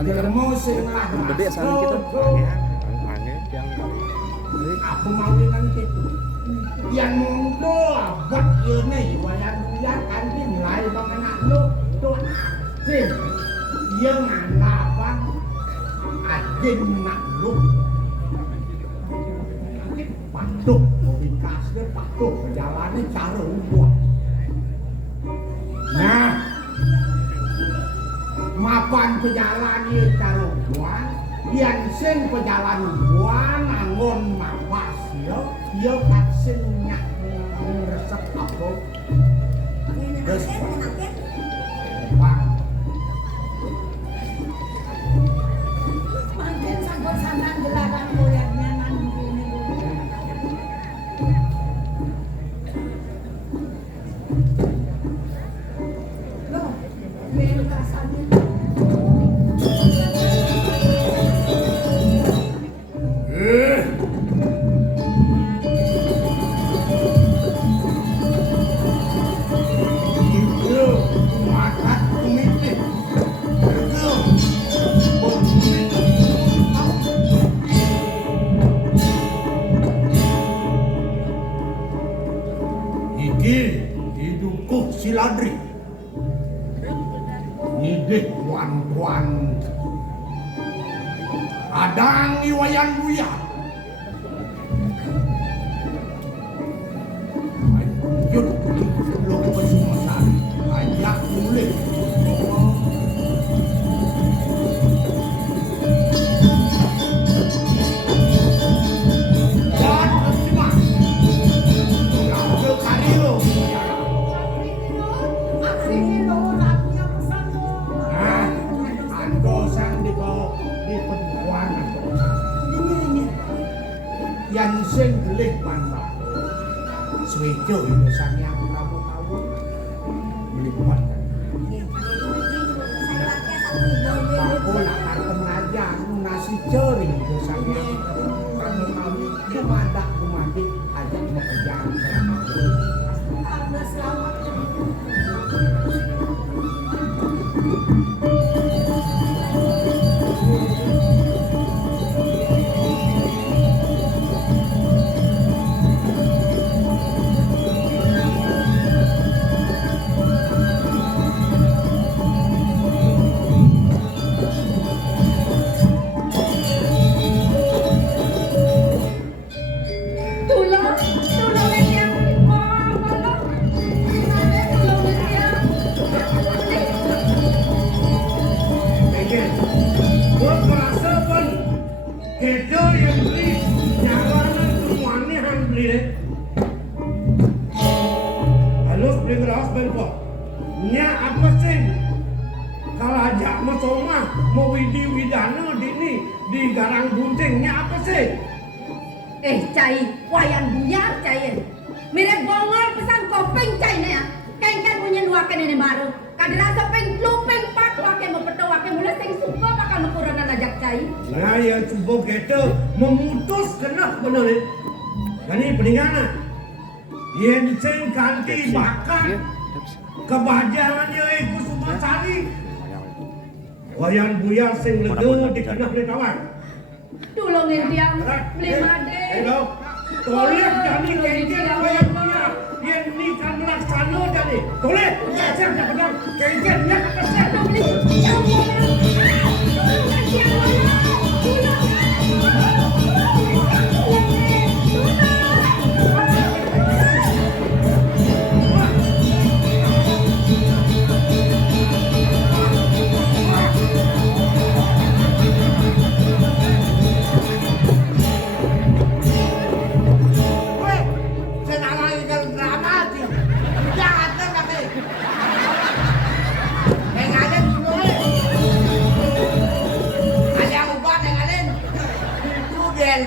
santai. Gede sana kita. Angin yang aku mau nanti yang monggo abot ini wayang kanti mulai bang anak lu tuh aktif yang apa ajin nak lu patuh ubikasnya patuh jalannya cara buat nah mapan pejalan ini cara buat yang sing pejalan buat angon mapas yo vaksin nyak resep apa terus bang makin sanggup sanang gelaran goyangnya nanti loh bel rasanya Siladri nidih tuan-tuan adang iwayan buya yuk belum kesumasan ajak mulai dan terima yang sekali lo yang sing gelih panah sewejo ilusan yang kamu tahu melipat aku nak kemaja nasi ceri ilusan yang kamu tahu kemadak kemadi ajak mengejar di garang buntingnya apa sih? Cai, wayan buyar cai. Mirip bongol pesan kopeng cai nih ya. Kengken punya nuaken ini baru. Kadirasa peng lupeng pak waken mau peto waken mulai sing suka bakal mekurangan ajak cai. Nah yang subuh kita memutus kena bener nih. Ini peninggalan. Yang sing ganti bakar kebahagiaannya iku semua sari. Wayan buyar sing lega dikenah oleh kawan. Tulungin dia beli made. Toleh jadi kengken wayan buyar. Yang ni kan melaksana jadi. Toleh, siap dah benar. Kengkennya kesat. Beli.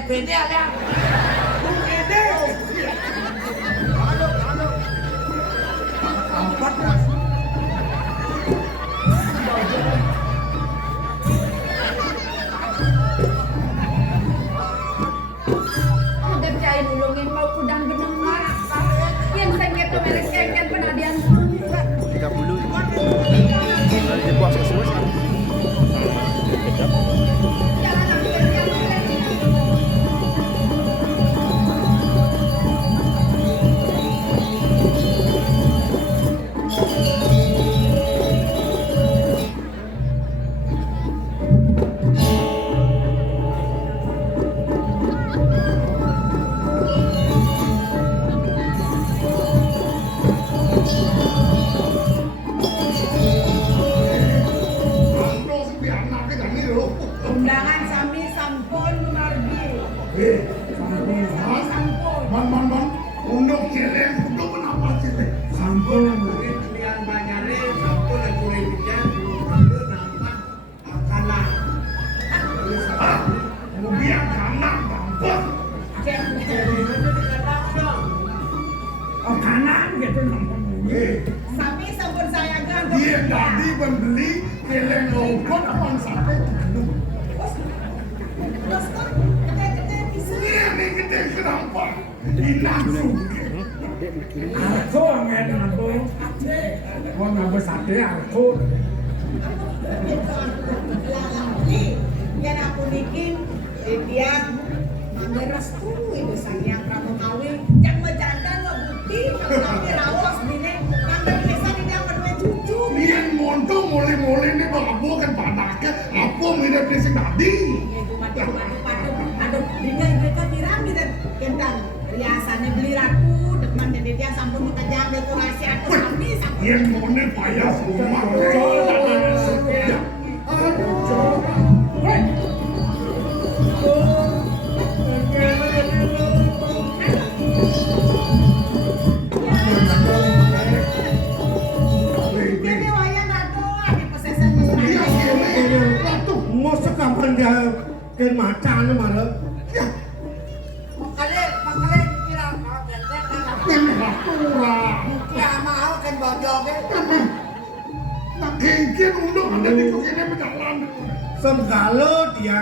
Pede ada. Pede. Empat. Udah cai nulungin mau kudang benang marah. Yang sengket tuh merek kengken penadian. 30. Jadi puas ke semua. Dia tadi membeli keleng obat abang sate dulu. Bos kok gede-gede bisa. Ini gede kenapa? Langsung. Aku nggak nabo sate. Mau nabo sate aku. Nih, yang aku bikin dia beres tuh itu sayang kamu kawin yang bercanda nggak bukti tapi rawas bini ngambil desa di dia berdua cucu. Yang montong mulai nih babu kan panaknya. Apa mirip dia sing tadi? Ya cuma ada mereka bilang kita kentang riasannya beli ratu depan jadi dia sampun kita jam dekorasi aku kami sampai Yang monet payah semua. jadi wayang ratu ada pesesan Masa kapan dia ke macan malah? Makanya kira mau ganteng ya mau kan bojongnya Genggen undang ada di kukini berjalan. Segala dia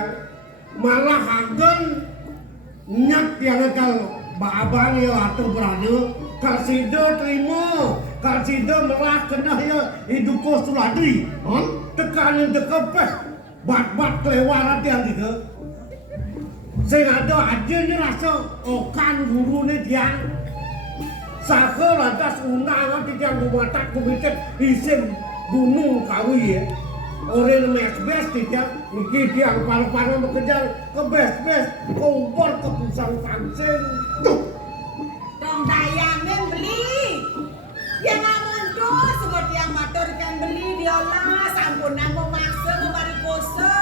malah akan nyak tiang kalau abang ya atau berani kalsido terima kalsido malah kena ya hidup kau suladri tekanin dekepeh bat kelewaran tiang gitu saya ada aja ni rasa okan guru ni tiang saka lantas undangan tiang buatan komite isim gunung kawi ya orang mes-bes tiang ini tiang paru-paru bekerja ke bes-bes kompor ke pusang pangsen tuh dong dayangan beli yang namun tuh seperti yang motor kan beli diolah sampun nambah masa membari kose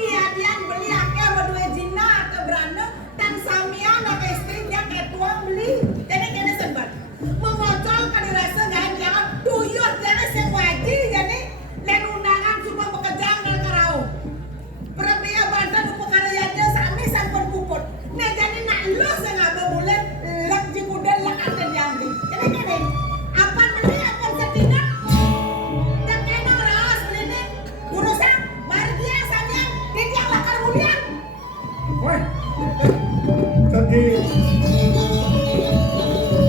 iya dia beli akhirnya berdua jina atau beranak dan samian atau istrinya kayak tuang beli jadi kena sempat memocol kan dirasa jangan tuyut jangan sewajib jadi dan undangan cuma bekerja dan karau berbeda bantan untuk karyanya sami sampun puput nah jadi nak lu sengaja boleh lek jikudan lek akan diambil jadi kena apa beli apa setidak dan kena ras beli ni urusan bahagia samian dia lakar mulian weh jadi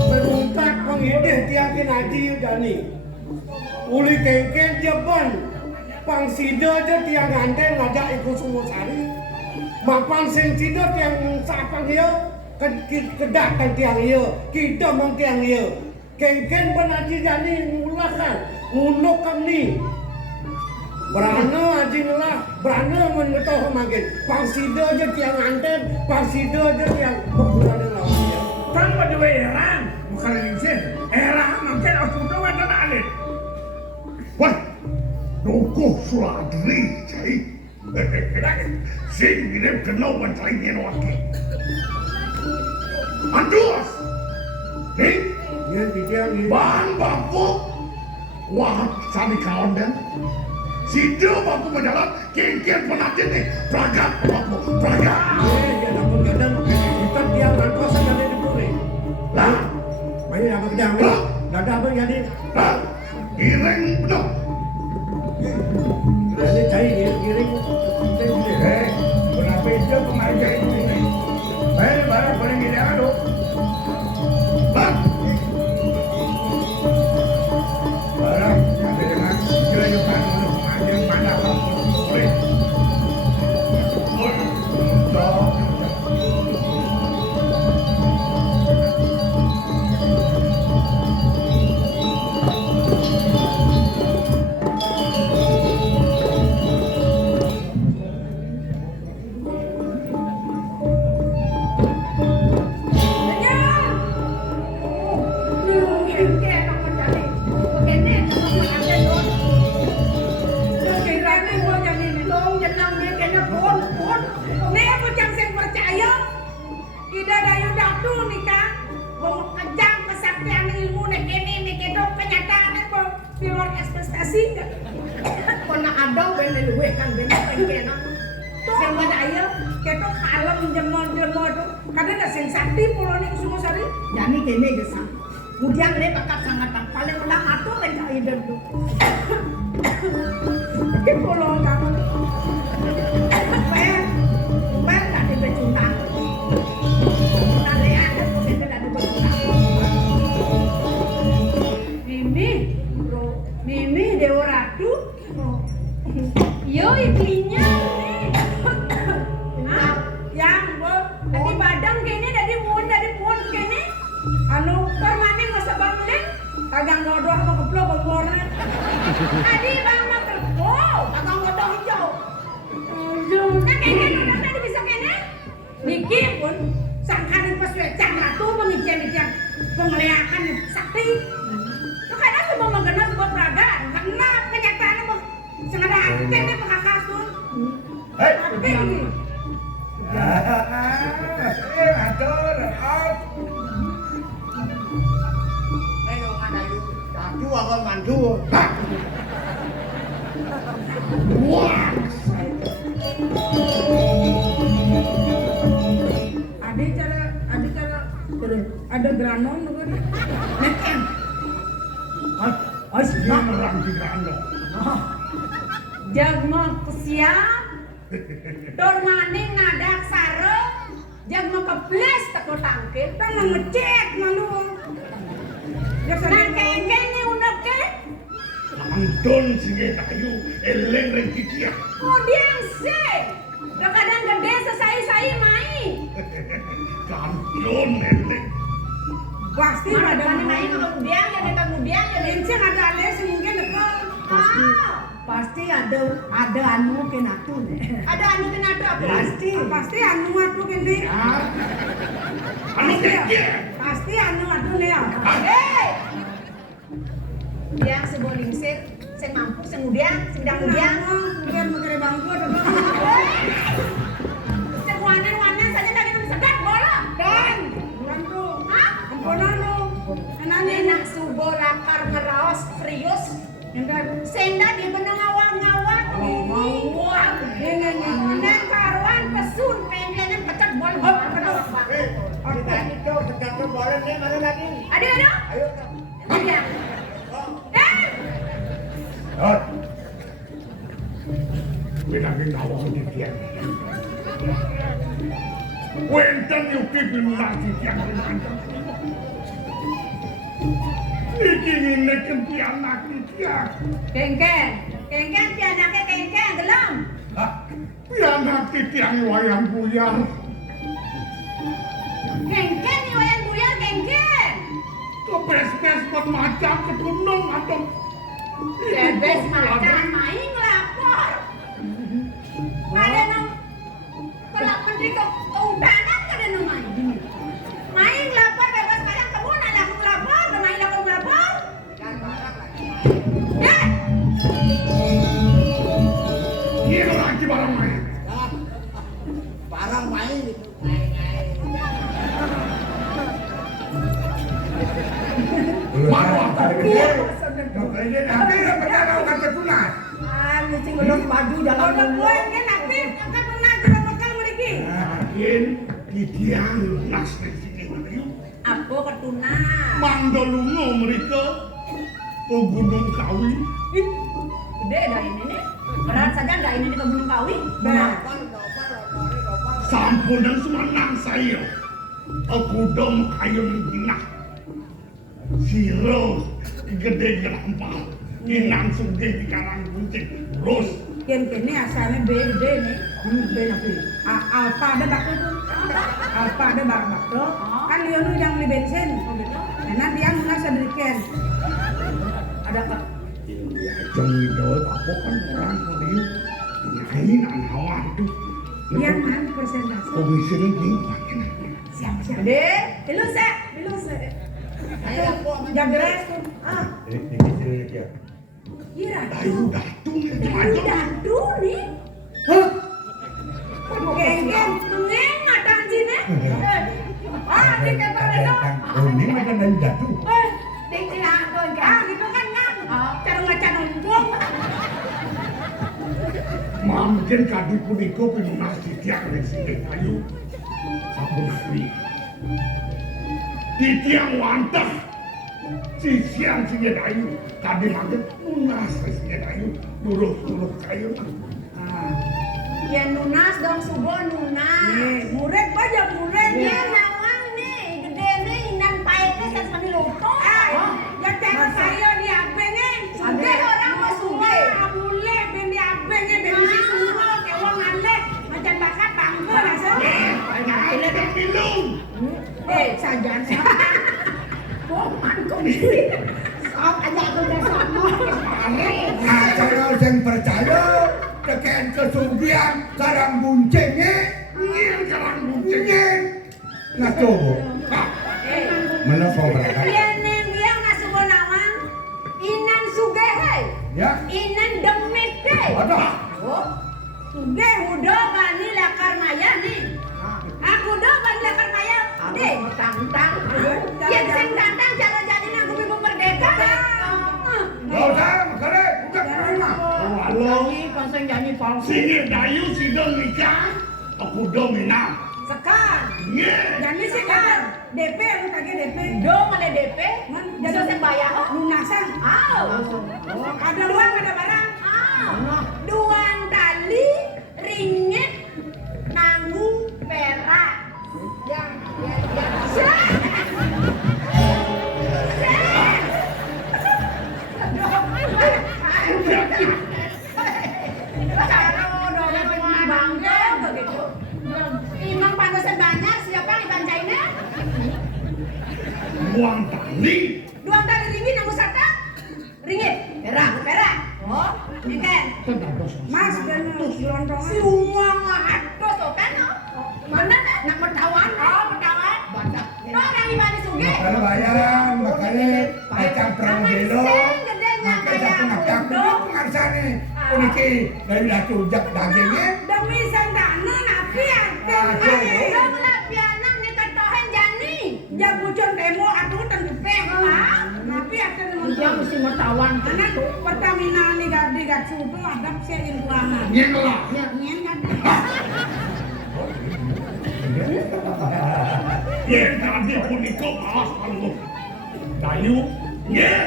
beruntak pengideh tiang kinadi dani uli kengken jeban pangsida je tiang ganteng ngajak ikut Sumosari mapan sing sida tiang sapang dia kedatang tiang dia kita mang tiang dia kengken benaji dani ngulakan ngunuk kami berana aji lah berana mengetah makin pangsida je tiang ganteng pangsida je tiang berbulan lawan dia kan pada heran bukan lingsin heran mungkin aku tahu ada alit wah Doko Suladri cai sing mirip kenal bantaingin wakil Andus nih Bang Bapu wah sami kawan dan Sido Bapu berjalan kengkir penatin nih Pragat Bapu Pragat ya dapat gadang kita dia ngangkos saja di puri lah banyak apa kedang dada apa jadi lah ireng betul ini cai giring berapa itu kemarin cai giring barang paling gede aduh bang barang ada dengan kelayukan yang pada boleh Kemudian dia bakal sangat paling menang atau lain kali dan Kepolo kamu. Per tak dipecuntak. Kalian kok tidak dipecuntak. Mimi Dewa Ratu. Yo iklinya. Nah, yang dari badang kene dari muun kene. Anu permane masa bangling kagak ngodoh sama keplok keluarnya. Adi bang makerko. Kagak ngodoh hijau. Nah kene udah tadi bisa kene. Niki pun sangkarin peswecang ratu pengijian-ijian pengeliakan sakti. Lu kadang semua mengenal sebuah peragaan. Karena kenyataan mau sengaja hati kene pengakasun. Hei, Tapi ini. atur, out. Ayo ngadayu. Tadu akan mandu. Wah, Ada granon tuh kan. Neken. dia merang di grano. Jagma kesiap. Dor maning nadak sare. Jagma keples teko tangkir. Kan ngecek malu. Nah kengken ni unek ke. Antun singe kayu eleng reng kikia. Oh diang se. Dah kadang gede sesai-sai main. Antun eleng. Pasti Mana ada kan main kemudian ya Encen ada les mungkin dekat. Pasti Ada anu kenatu nih. ada anu kena tu apa? Pasti anu atu kene. Anu kikia. Pasti anu atu nih ya. Hei. Yang seboling sing mampu sing mudian, sing kemudian. Mungkin mengenai bangku ada. Sing wanen saja tak kita sedap bola. Dan bulan tuh. Hah? Ampunanu. Enaknya Enak subo lapar ngeraos serius. Senda di benang awang-awang ini. Wah, neng karuan pesun pengen pecet bol. Kita itu berjatuh bola nih mana lagi? Ada. Ayo. Itu dia. Hot. Winangin awang di tiang. Wenten yuki bilang di tiang winangin. Iki ngineken pianak di tiang. Kengken pianake kengken gelem. Hah? Pianak di tiang wayang buyar. Kengken ni wayan buyar kengken. Kepes-pes macam ke gunung atau Bebes macam main lapor. Ada nang kelak menteri kehutanan kada nang main. Main lapor bebas kadang kebun ada aku lapor, main aku lapor. Eh, Ini lagi barang main. Barang main itu. Mana ada gede? Ini nanti berjalan kata tunai. anu sing belum maju jalan udah dulu. poin kan aku akan pernah jero bekal mriki. Yakin di tiang nas di sini mana Apa ketuna? Mandolungo mereka ke Gunung Kawi. Gede dah ini nih. Berat saja dah ini ke Gunung Kawi. Sampun dan semanang saya. Aku dom kayu minah. Siro gede gerampal. Inang sugih di karang kuncing. Terus Yen kene asalnya beda nih. Beda apa? Alpa ada bakal tuh. Alpa ada bakal. Kan dia nu yang beli bensin. Nah dia nu nasa berikan. Ada apa? ya jeng itu aku kan orang kali. Nyain anak hawa itu. Yang mana persentase? Komisi ini makin. Siap-siap. Dek, dulu se. Jagres tuh. Iya. Dayu datung itu Aduh aja. dadu nih. Geng-geng. Ngeng matang sini. Di kantor itu. Ini mereka dayu datung. Di Cilangon kan. Gitu kan kan. Cara ngaca nunggung. Mungkin kadi punika pinunas di tiang di sini kayu. Sampun asli. Di tiang wantah. Sisian singe dayu. Kadi mangket lunas wis ayo durus kayu. Ya nunas dong subo nunas. Murid aja murid. Ya nawang nih, gede nih nan paetnya kan sambil loto. Ya cara saya di apenya. Suge orang mah suge. Abule ben di apenya ben si suruh ke wong alek macam bakat bangga rasanya. Ini kan minum. Sajan. Boman kok mesti. Sok aja aku udah sama. Acara sing percaya tekan kesugihan karang buncengnya. Karang buncengnya. Nah coba. Menapa mereka? Yen biang na subo nawang. Inan suge hei. Ya. Inan demit hei. Ada. Suge udah bani lakar maya nih. Aku udah bani lakar maya. Deh, tantang. Yang sing tantang cara jadi aku ibu merdeka. Gak usah, makanya udah terima. Halo. Pasang janji palsu. Sini dayu sidang nikah. Aku dominan. Sekar. Janji sih kan DP lu kagak DP. Dong ada DP. Jadi saya bayar. Lunasan. Ada uang ada barang. Duang tali, ringgit, nanggung, perak. Yang. Imam pantasan banyak, siapa yang dibancainnya? Uang tali. Duang tali ringgit nanggung sata? Ringgit, perak. Oh, ini kan? Mas dan lontong. Si uang atos tuh kan? Mana nak petawan? Oh, petawan. Tuh orang ibadah suge. Kalau bayaran, makanya macam perang belo. Makanya aku pengarsane. Uniki dari tujak dagingnya. Demi sandana napi ate. Dong lah pianang ni ketohen jani. Ya bucon demo atuh tentu peh. Napi ate Dia mesti mertawan. Anak Pertamina nih gadi gatsu tuh ada sih ilmuangan. Nyen lah. Ya nyen gadi. Yen tadi puniko malas malu. Dayu, nyen.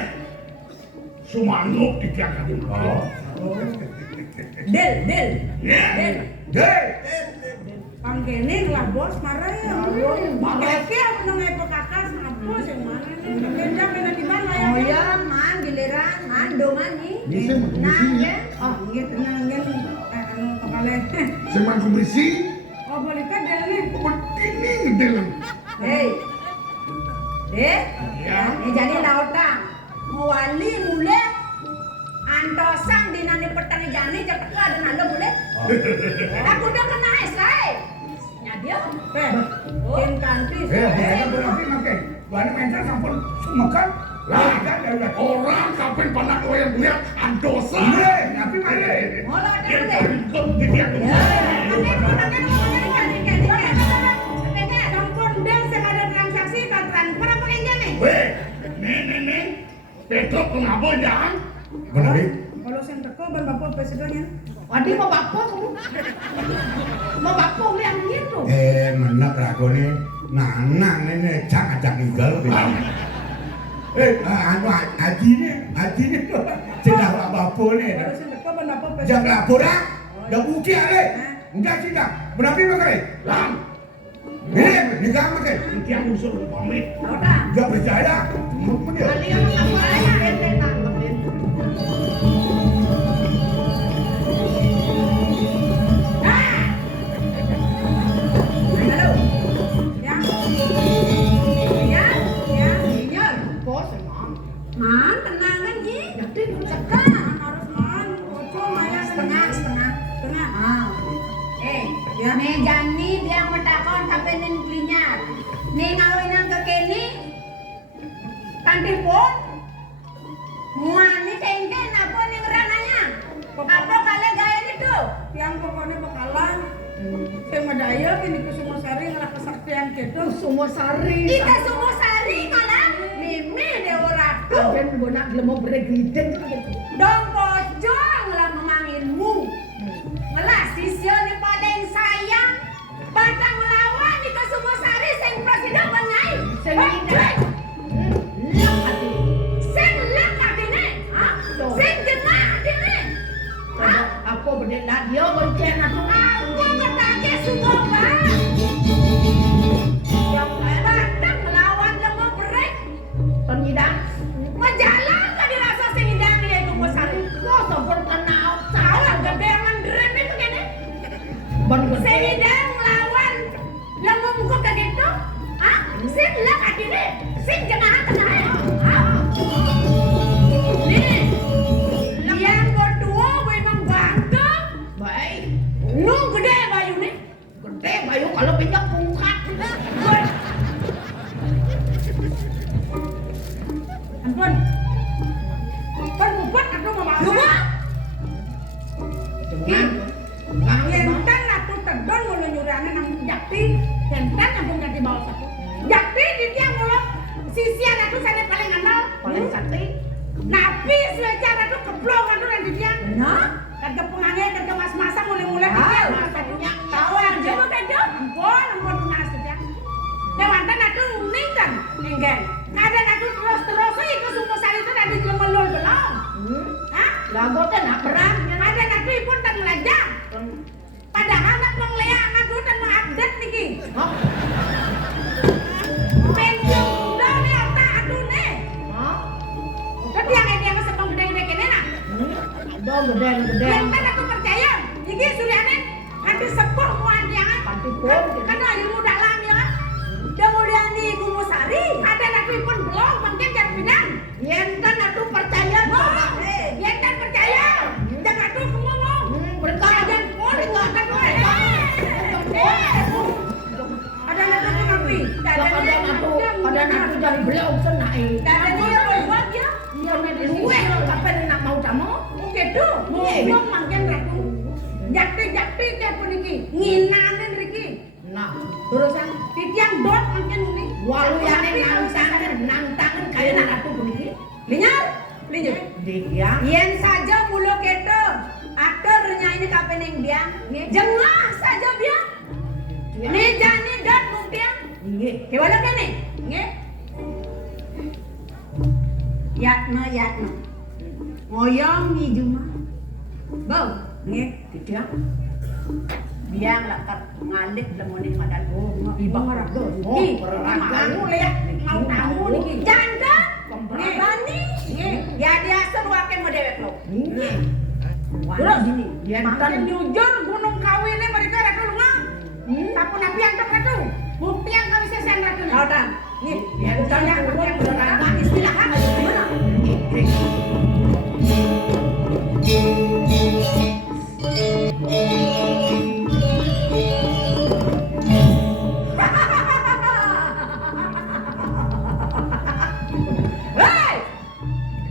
Sumanuk dikiakan. Del. Nyen. Pangkening lah bos marah ya. Makanya menunggu pekakas hapus yang mana nih? Beda beda di mana ya? Oh ya, man giliran, man dongan nih. Bisa Nah, mengumisi. ya. Oh iya tenang kan. Anu kepala. Seman kumisi. Oh boleh kan dia nih? Begini dalam. Hei. Ya. Ini jadi lautang. Mewali mulai antosang di nani petani jani cepet ke ada nalo boleh. Aku udah kena esai. Nyadia. Ken kantis. Saya berarti makan. Wani mental sampun semakan. Lah kan udah orang kapan pernah yang punya andosa. Iya, tapi mana? Mola ada Yang boleh. ikut dia. Sampun dan sekadar transaksi kan transfer apa yang nih? Weh, nih. Petro kenapa jangan? Benar. Kalau sen teko ban bapak presidennya. Wadi mau bapo kamu. Mau bapo yang gitu. Menak ragone nanang ini ajak tinggal bilang. Anu haji nih cedak apa nih. Kalau sen teko ban bapak Jam presiden. laporan, dah bukti ale. Enggak sih dah. Berapa makan? Lam. Ini nikah makan. Nanti aku suruh pamit. Udah. Enggak percaya. Kali yang kamu ayah entetan. Halo. Ya. Ya. Ya. Iya, bos emang. Man, tenang kan Ji. Jadi cekak. Harus man. Ojo maya Setengah. Tengah. Ya. Nih Jani dia metakon sampai nen klinyar. Nih ngawinan ke kene. Kanti pun. Muani kengken apa nih rananya? Apa kalian gaya itu? Yang pokoknya bakalan sama daya ini Kusuma Sari ngalah kesaktian gitu. Semua sari. Kita semua sari malah. Mimi deh orang. Kapan bonak lemo beregiden tuh gitu. Dong pocong lah memanggilmu. Ngelah sisio ni paling sayang. Batang melawan di Kusuma Sari sing presiden benyai. Sing lek hati. Sing lek hati nih. Sing gede lah dia bonceng atuh. Aku ngetake sungguh bang. Yang batang melawan lemah berek. Penyidang. Majalah kan dirasa singidang dia itu Sari. Kok sampun kenal salah gede yang mendrem itu gini. Singidang melawan lemah muka kayak gitu. Ah, sing lah akhirnya. Sing jangan tengah. Nih, yang kedua memang ganteng. Baik. Lu gede bayu nih. Gede bayu kalau pinjak pungkat. Ampun. Kan buat aku mau makan. Lupa. Yentan aku tedon mulu nyurane nang Jakti. Yentan aku ganti bawah satu. Jakti di tiang mulu sisian aku sana paling kenal. Paling sakti. Napi suacan aku keblong aku nanti tiang. Nah, Kagak pengange kagak mas-masak mulai-mulai di tiang. masaknya Kawan coba kado. Ampun tunas tiang. Dewantan aku ningkan. Ningkan. Kadang aku terus-terus iku sumpah sari itu nanti dia melul belum. Hah? lagote nak perang. Ada nanti pun tak melajak. Padahal nak menglea aku dan mengupdate niki. Hah? Pensiun muda nih otak aku nih. Hah? Jadi yang sepong gede-gede kene nak. Ada gede. Yang kan aku percaya. Iki suliane nanti sepuh muan yang Pantipun. karena ilmu dalam ya kan. Kemudian di Kumusari ada nanti pun belum mungkin jangan bidang. Yentan atuh percaya. Yang kan percaya. Jangan aku ngomong. Percaya pun kan gue. Ada nanti ngapi. Ada natu jam beliau senai. Ada dia buat ya. Iya duwe kapan nak mau kamu? Oke tuh. Belum mungkin ratu. Jakti kayak puniki. Nginanin Riki. Nah, Urusan titian dot mungkin ini. walu yang nang tangan kayak nak ratu puniki. Linyar. Dia. Yen saja mulu keto. Aktornya ini kapan yang biang? Jengah saja biang. Nih jani dot mungkin. Nggih. Kewala kan nih? Nggih. Yatno. Ngoyong ni Juma. Bau. Nggih, Dia. biang lakat ngalik lemoning madan. Ibang raga. Ih, mau lihat mau tamu niki. Janda. Bani. Nggih. Ya biasa wake mau dewek lo. Nggih. Terus Gini, yentan makin jujur gunung kawinnya mereka ratu lunga. Tapi napi yang ratu. Bukti yang kami sesen ratu. Tahu tak? Nih, bukan yang beragam istilah kan? Gimana? Hei,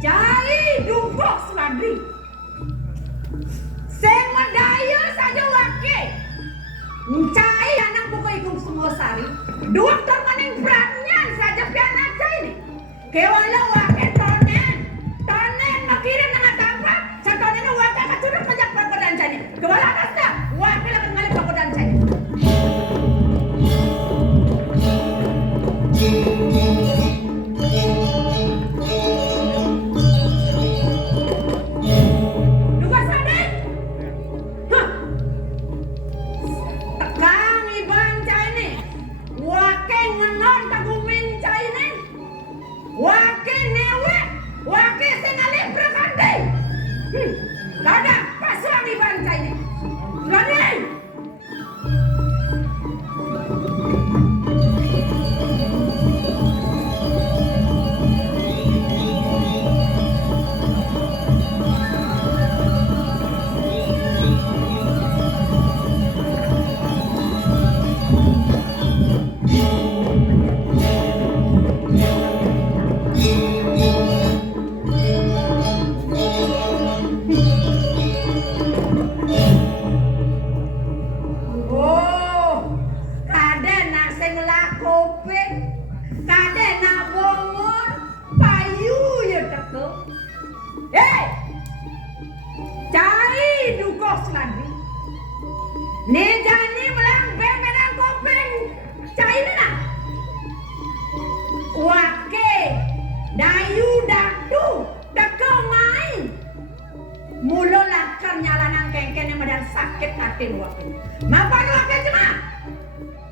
cari dukok seladi. Sing medaya saja wake. Cai anak buka ikung semua sari. Dokter maning beratnya saja pianak cai ini. Kewala wake tonen makirin nang atapa. Satonen wake kacuruk pajak pakodan cai. Kewala atas dah. Wake lakan ngalip pakodan cai. Duga sadek. Hah. Tekang iban cai ini. Wake ngenon kagumin cai ini. Wake newek. Wake sengalip prakande. Kada pasang iban cai ini. Lani. Oh, kade nak sing lakope, kade nak bongor, payu ya teko. Hei, cai dukos lagi. Nejani melang benang kopeng, cai mana? Wake, dayu datu, teko main. Mulo lakar nyalanan ke kengken yang madan sakit hati wakin. Mapan wakin cuma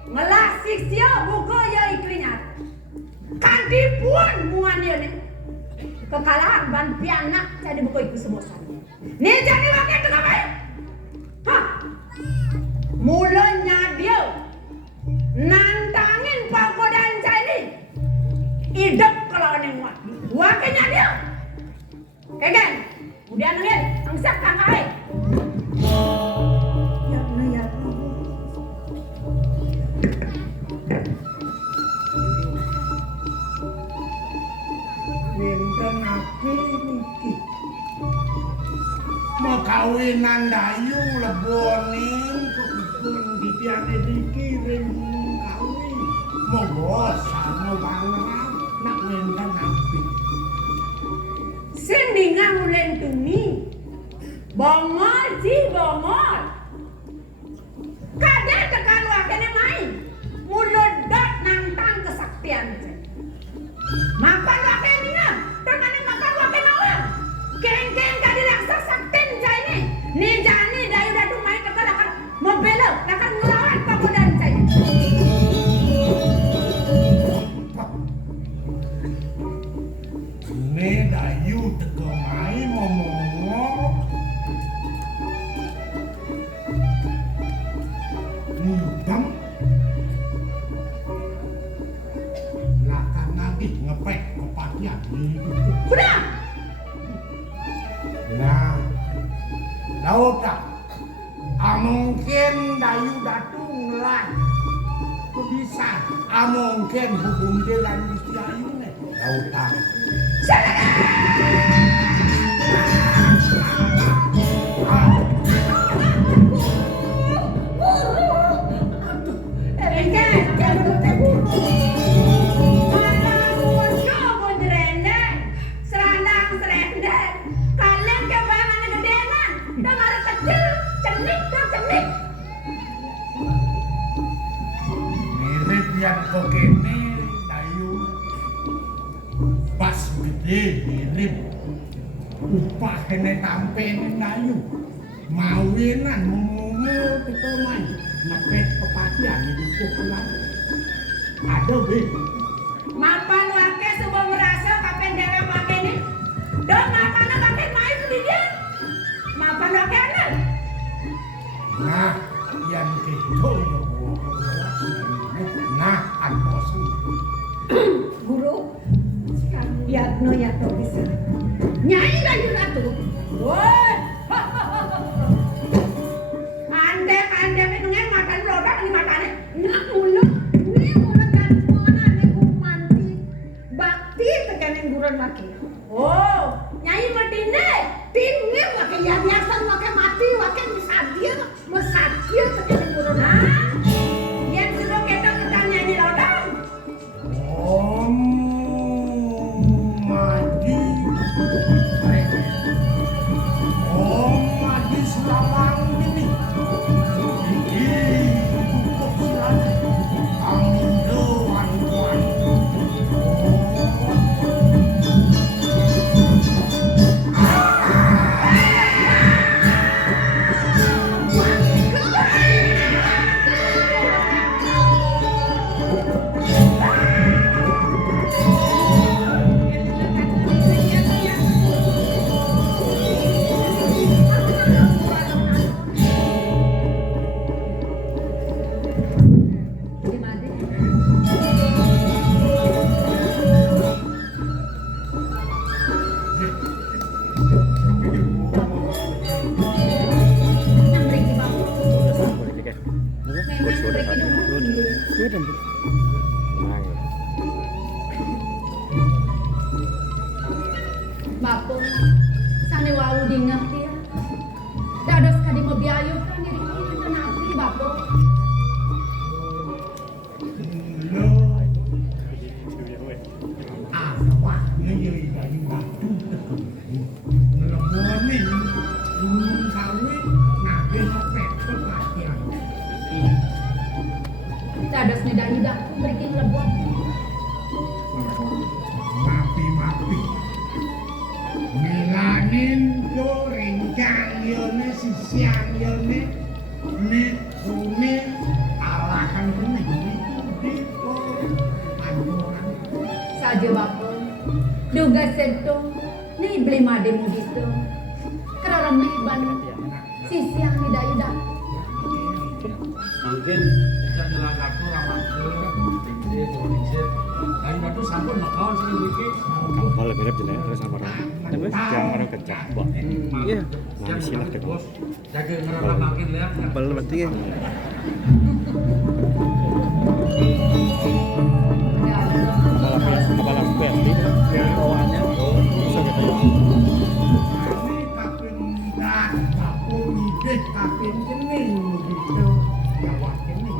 ngelah siksio buka ya iklinya. Kanti pun muan dia nih. Kekalahan ban pianak jadi buka iku semua sana. Nih jadi wakin tu ngapain? Hah? Mulanya dia nantangin pagodan ini. Hidup kalau neng wakinnya dia. Kengken, udah nengin, angsak kakak. Ya. Winten aku niki. Mau kawinan dayu leboning kepun dipiane dikirim kawin. Mau bosan mau banget nak winten aku. Sendingan ulen tumi, bongol si bongol. Kada tekan wakene main, mulodot nantang kesaktian. Makan wakene nya, tekan makan wakene orang. Keng kada raksa sakten jai ni. Ni jani dayu datu main tekan akan membela, akan ngelawan pagodan jai. Ne dayu teko mai ngomong. Ngudam. Lakan lagi ngepek kepatian ini. Sudah. Nah, tahu tak? Mungkin dayu datu ngelan. Bisa. Mungkin hubung dia lan Gusti Ayu ne. Tahu tak? Mirip yang kokene dayu. Pas gede mirip. Upah kene tampene dayu. Mawinan mumu kita main. Ngepet kepatian di pukulan. Ada be. Mapan wake semua merasa kapan dewe wake ini. Dong mapan wake main di dia. Mapan wake anak. Nah, yang gitu ya. Nah, antosan. Guru, yakno bisa. Nyai kayu ratu. Woi. Ande menungen makan rodak di matane. Nak mulut. Ni mulut kan mana ni kumanti. Bakti tekanin gurun laki. Oh, nyai matine. Tinne wake ya biasa wake mati wake misadia tekanin gurun. Yang sudah kita ketanya ni rodak. Mati. yone si siang yone nek kune alahan kene dito anjuran Saja bapun. Duga sentung. Ni beli mademu gitu. Keremeh ban. Sisiang di dayudah. Mungkin bisa jelagaku ramahku di Indonesia dan batu sampun makawan sering bikin Kapal mirip jelek terus sama orang. Tapi yang orang kecap, Pak. Iya. Nah, silah kita. bos jaga ngerana makin lihat Kapal berarti ya. Ya Allah. Kapal aku ya. Yang bawaannya bisa kita. Kami kapin dak kapun ide kapin kening gitu jawab kening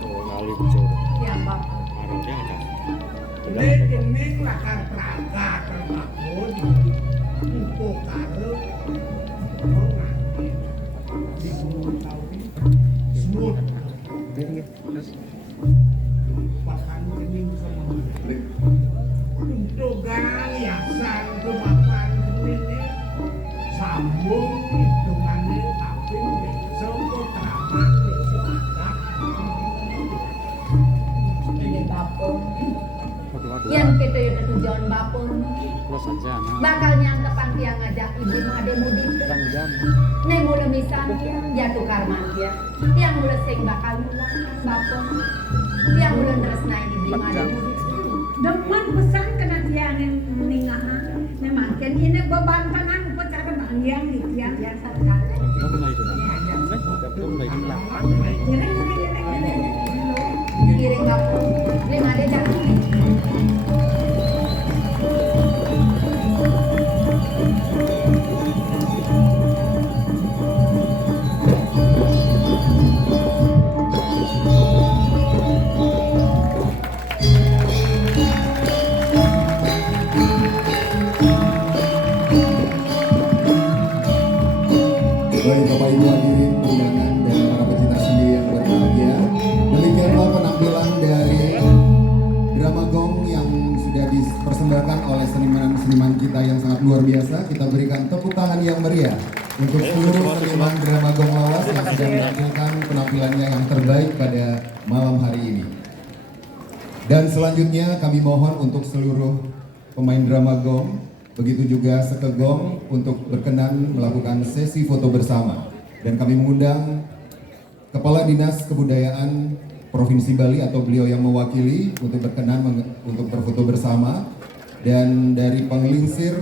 Oh, ngalih bocor. Ya bapun. Arahnya ada. ide kening lakar praga kapun untuk karo orang di gunung tawi semut bahkan kening sama untuk gang yasan kemakan kening sambung hitungannya kapin besok teramat besok ada Ini bapun. Waduh. Yang kita yang tujuan bapun. Plus saja. Nah. Bakal nyangkepan tiang ngajak ibu mademu gitu. Kurang jam. Nih mula misalnya jatuh karmantia. Yang mula sing bakal mulang bapun. Yang mula tresnain ibu mademu gitu. Demen pesan kena tiangin meningahan. Nih makin ini beban tangan upacara bangyang di tiang. Biasa sekali. Kita mulai itu. Tapi mulai itu lah. Kiring bapun. Lima dia jangan. Baik Bapak Ibu hadirin undangan dan para pecinta seni yang berbahagia. Demikianlah penampilan dari drama gong yang sudah dipersembahkan oleh seniman-seniman kita yang sangat luar biasa. Kita berikan tepuk tangan yang meriah untuk seluruh seniman drama gong lawas yang sudah menampilkan penampilannya yang terbaik pada malam hari ini. Dan selanjutnya kami mohon untuk seluruh pemain drama gong, begitu juga sekegong untuk berkenan melakukan sesi foto bersama. Dan kami mengundang Kepala Dinas Kebudayaan Provinsi Bali atau beliau yang mewakili untuk berkenan untuk berfoto bersama. Dan dari Penglingsir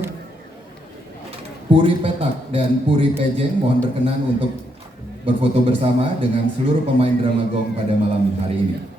Puri Petak dan Puri Pejeng mohon berkenan untuk berfoto bersama dengan seluruh pemain drama gong pada malam hari ini.